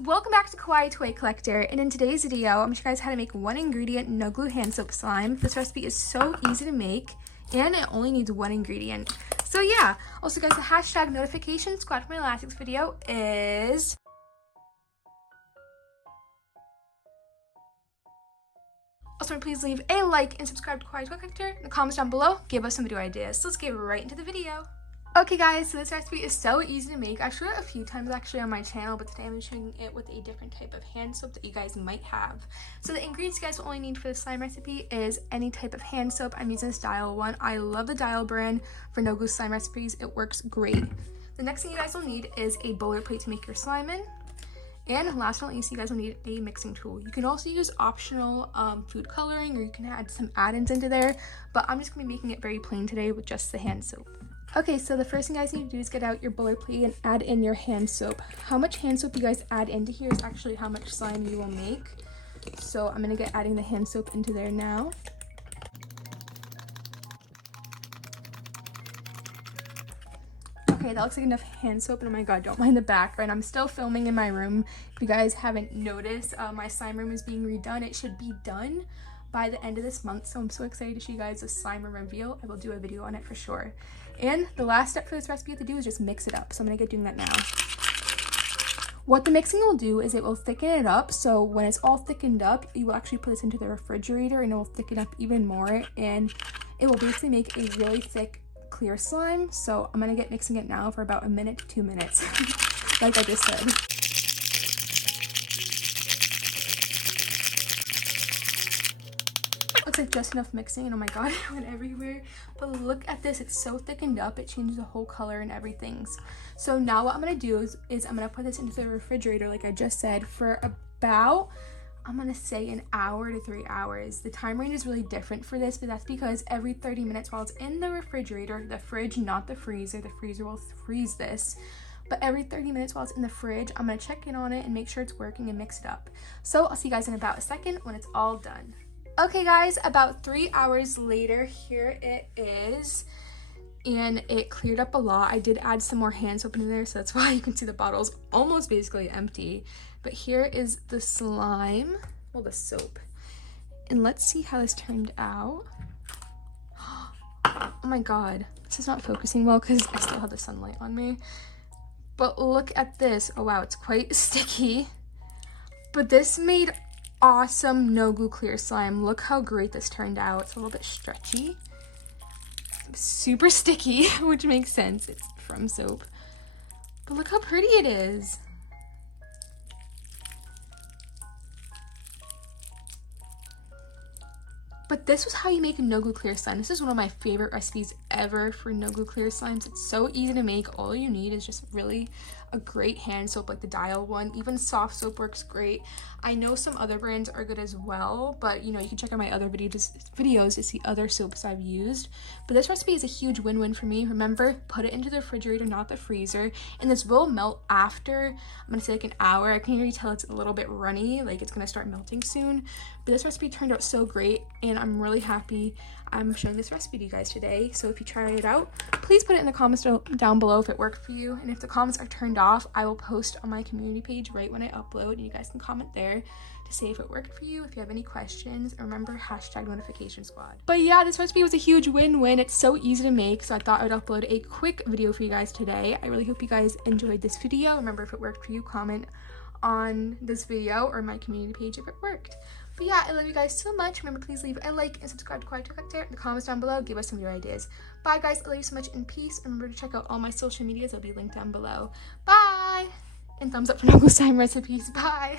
Welcome back to Kawaii Toy Collector, and in today's video I'm going to show you guys how to make one ingredient no glue hand soap slime. This recipe is so easy to make and it only needs one ingredient. So yeah, also guys, the hashtag notification squad for my last week's video is also please leave a like and subscribe to Kawaii Toy Collector in the comments down below. Give us some video ideas. So let's get right into the video. Okay guys, so this recipe is so easy to make. I've showed it a few times actually on my channel, but today I'm showing it with a different type of hand soap that you guys might have. So the ingredients you guys will only need for the slime recipe is any type of hand soap. I'm using this Dial one. I love the Dial brand for no glue slime recipes. It works great. The next thing you guys will need is a bowler plate to make your slime in. And last but not least, you guys will need a mixing tool. You can also use optional food coloring, or you can add some add-ins into there, but I'm just going to be making it very plain today with just the hand soap. Okay, so the first thing you guys need to do is get out your bowler plate and add in your hand soap. How much hand soap you guys add into here is actually how much slime you will make. So I'm going to get adding the hand soap into there now. Okay, that looks like enough hand soap, and oh my god, don't mind the background. I'm still filming in my room. If you guys haven't noticed, my slime room is being redone. It should be done by the end of this month, so I'm so excited to show you guys the slime room reveal. I will do a video on it for sure. And the last step for this recipe you have to do is just mix it up, so I'm gonna get doing that now. What the mixing will do is it will thicken it up, so when it's all thickened up, you will actually put this into the refrigerator and it will thicken up even more, and it will basically make a really thick clear slime. So I'm gonna get mixing it now for about 1 minute to 2 minutes, like I just said. Looks like just enough mixing, and oh my god, it went everywhere. But look at this, it's so thickened up, it changes the whole color and everything. So now what I'm gonna do is I'm gonna put this into the refrigerator, like I just said, for about, I'm gonna say, an hour to 3 hours. The time range is really different for this, but that's because every 30 minutes while it's in the refrigerator, the fridge, not the freezer will freeze this, but every 30 minutes while it's in the fridge, I'm gonna check in on it and make sure it's working and mix it up. So I'll see you guys in about a second when it's all done. Okay guys, about 3 hours later, here it is, and it cleared up a lot. I did add some more hand soap in there, so that's why you can see the bottle's almost basically empty. But here is the slime, well, the soap, and let's see how this turned out. Oh my god, this is not focusing well because I still have the sunlight on me. But look at this. Oh wow, it's quite sticky, but this made awesome no glue clear slime. Look how great this turned out. It's a little bit stretchy, super sticky, which makes sense, it's from soap, but look how pretty it is. But this was how you make a no glue clear slime. This is one of my favorite recipes ever for no glue clear slimes. It's so easy to make. All you need is just really a great hand soap like the Dial one. Even soft soap works great. I know some other brands are good as well, but you know, you can check out my other videos to see other soaps I've used. But this recipe is a huge win-win for me. Remember, put it into the refrigerator, not the freezer, and this will melt after, I'm gonna say like an hour. I can already tell it's a little bit runny, like it's gonna start melting soon. But this recipe turned out so great, and I'm really happy I'm showing this recipe to you guys today. So if you try it out, please put it in the comments down below if it worked for you. And if the comments are turned off, I will post on my community page right when I upload, and you guys can comment there to say if it worked for you, if you have any questions. And remember, hashtag notification squad. But yeah, this recipe was a huge win-win. It's so easy to make, so I thought I would upload a quick video for you guys today. I really hope you guys enjoyed this video. Remember, if it worked for you, comment on this video or my community page if it worked. But yeah, I love you guys so much. Remember, please leave a like and subscribe to Kawaii Toy Collector in the comments down below. Give us some of your ideas. Bye guys, I love you so much, in peace. Remember to check out all my social medias. They'll be linked down below. Bye! And thumbs up for no glue slime recipes. Bye!